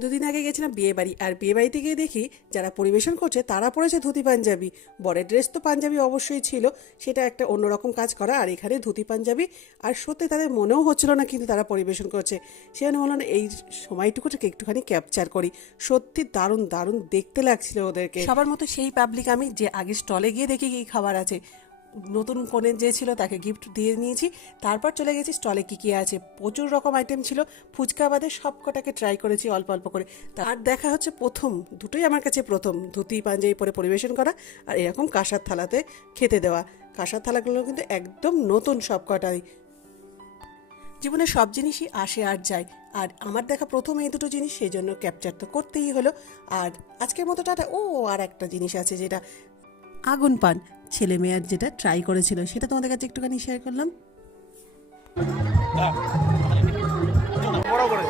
দুদিন আগে গেছিলাম বিয়ে বাড়ি, আর বিয়ে বাড়িতে গিয়ে দেখি যারা পরিবেশন করছে তারা পরেছে ধুতি পাঞ্জাবি। বরের ড্রেস তো পাঞ্জাবি অবশ্যই ছিল, সেটা একটা অন্যরকম কাজ করা, আর এখানে ধুতি পাঞ্জাবি। আর সত্যি তাদের মনেও হচ্ছিল না কিন্তু তারা পরিবেশন করছে। সেখানে বললাম এই সময়টুকুটাকে একটুখানি ক্যাপচার করি। সত্যি দারুণ দারুণ দেখতে লাগছিল ওদেরকে। সবার মতো সেই পাবলিক আমি যে আগে স্টলে গিয়ে দেখি কি খাবার আছে। নতুন কনে যে ছিল তাকে গিফট দিয়ে নিয়েছি, তারপর চলে গেছি স্টলে কী কী আছে। প্রচুর রকম আইটেম ছিল, ফুচকা বাদে সব কটাকে ট্রাই করেছি অল্প অল্প করে। তার দেখা হচ্ছে প্রথম, দুটোই আমার কাছে প্রথম, ধুতি পাঞ্জাবি পরে পরিবেশন করা আর এরকম কাঁসার থালাতে খেতে দেওয়া। কাঁসার থালাগুলো কিন্তু একদম নতুন সব কটাই। জীবনে সব জিনিসই আসে আর যায়, আর আমার দেখা প্রথম এই দুটো জিনিস, সেই জন্য ক্যাপচার তো করতেই হলো। আর আজকের মতো টাটা। আর একটা জিনিস আছে যেটা আগুন পান, ছেলে মেয়ের যেটা ট্রাই করেছিল, সেটা তোমাদের কাছে একটুখানি শেয়ার করলাম। বড় করে